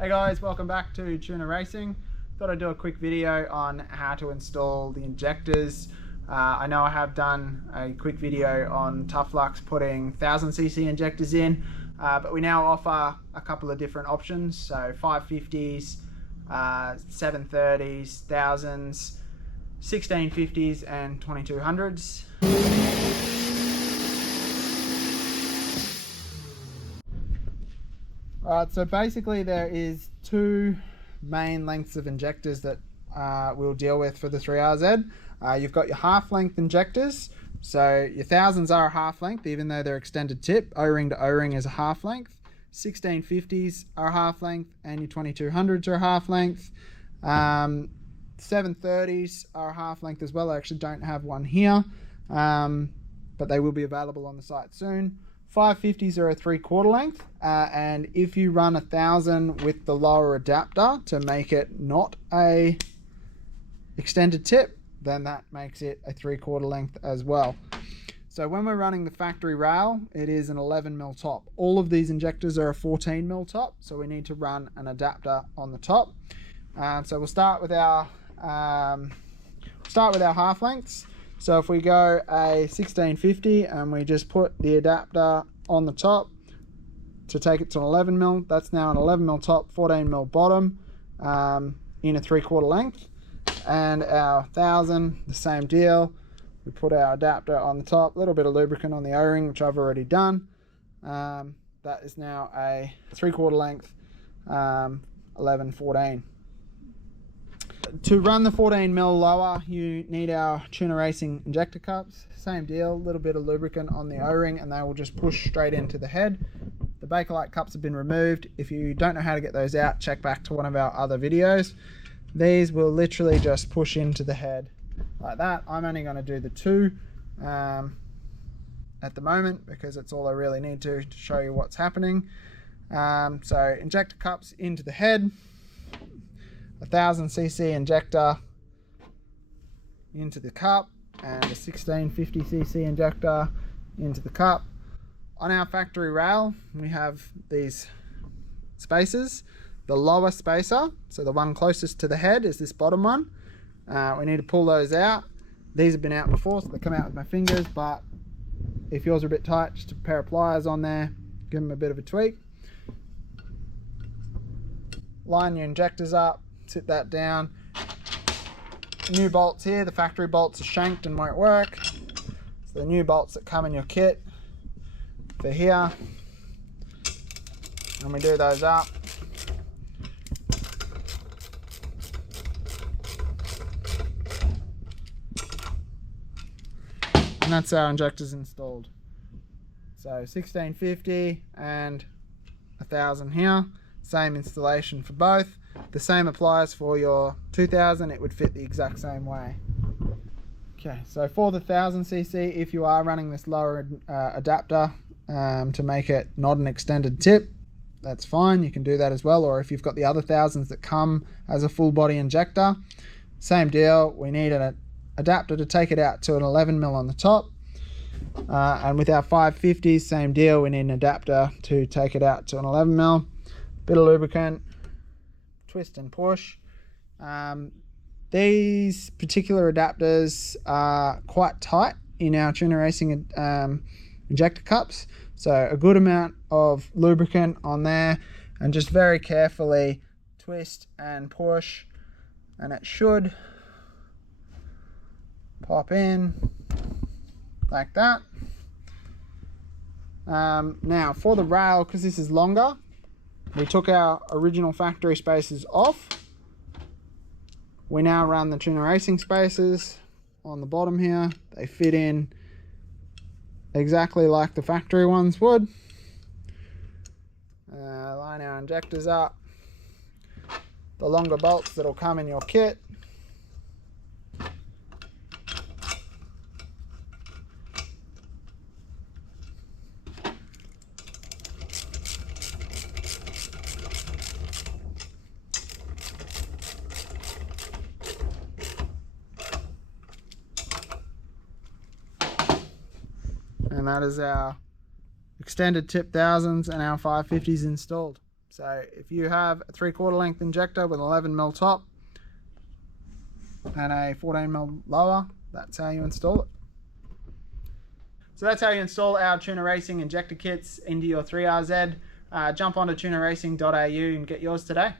Hey guys, welcome back to Tuna Racing. Thought I'd do a quick video on how to install the injectors. I know I have done a quick video on Tough Luck's putting 1000cc injectors in, but we now offer a couple of different options. So 550s, 730s, 1000s, 1650s and 2200s. Alright, so basically there is two main lengths of injectors that we'll deal with for the 3RZ. You've got your half-length injectors. So your 1000s are a half-length, even though they're extended tip. O-ring to O-ring is a half-length. 1650s are a half-length, and your 2200s are a half-length. 730s are a half-length as well. I actually don't have one here, but they will be available on the site soon. 550s are a 3/4 length, and if you run 1000 with the lower adapter to make it not a extended tip, then that makes it a 3/4 length as well. So when we're running the factory rail, it is an 11mm top. All of these injectors are a 14mm top, so we need to run an adapter on the top. So we'll start with our half lengths. So if we go a 1650 and we just put the adapter on the top to take it to an 11mm, that's now an 11mm top, 14mm bottom, in a 3/4 length. And our 1000, the same deal. We put our adapter on the top, a little bit of lubricant on the O-ring, which I've already done. That is now a 3/4 length, 11-14. To run the 14mm lower, you need our Tuna Racing injector cups. Same deal, a little bit of lubricant on the O-ring and they will just push straight into the head. The Bakelite cups have been removed. If you don't know how to get those out, check back to one of our other videos. These will literally just push into the head like that. I'm only going to do the two at the moment because it's all I really need to show you what's happening. So injector cups into the head. 1000cc injector into the cup and a 1650cc injector into the cup. On our factory rail, we have these spacers. The lower spacer, so the one closest to the head, is this bottom one. We need to pull those out. These have been out before, so they come out with my fingers, but if yours are a bit tight, just a pair of pliers on there, give them a bit of a tweak. Line your injectors up, sit that down. New bolts here, the factory bolts are shanked and won't work. So the new bolts that come in your kit, they're here. And we do those up. And that's our injectors installed. So 1650 and 1000 here. Same installation for both. The same applies for your 2000, it would fit the exact same way. Okay, so for the 1000cc, if you are running this lower adapter to make it not an extended tip, that's fine, you can do that as well. Or if you've got the other 1000s that come as a full body injector, same deal, we need an adapter to take it out to an 11mm on the top. And with our 550s, same deal, we need an adapter to take it out to an 11mm. Bit of lubricant, twist and push. These particular adapters are quite tight in our Tuna Racing injector cups, so a good amount of lubricant on there and just very carefully twist and push and it should pop in like that. Now for the rail, because this is longer, we took our original factory spacers off. We now run the Tuna Racing spacers on the bottom here. They fit in exactly like the factory ones would. Line our injectors up. The longer bolts that'll come in your kit. And that is our extended tip 1000s and our 550s installed. So if you have a 3/4 length injector with 11mm top and a 14mm lower, that's how you install it. So that's how you install our Tuna Racing injector kits into your 3RZ. Jump onto tunaracing.au and get yours today.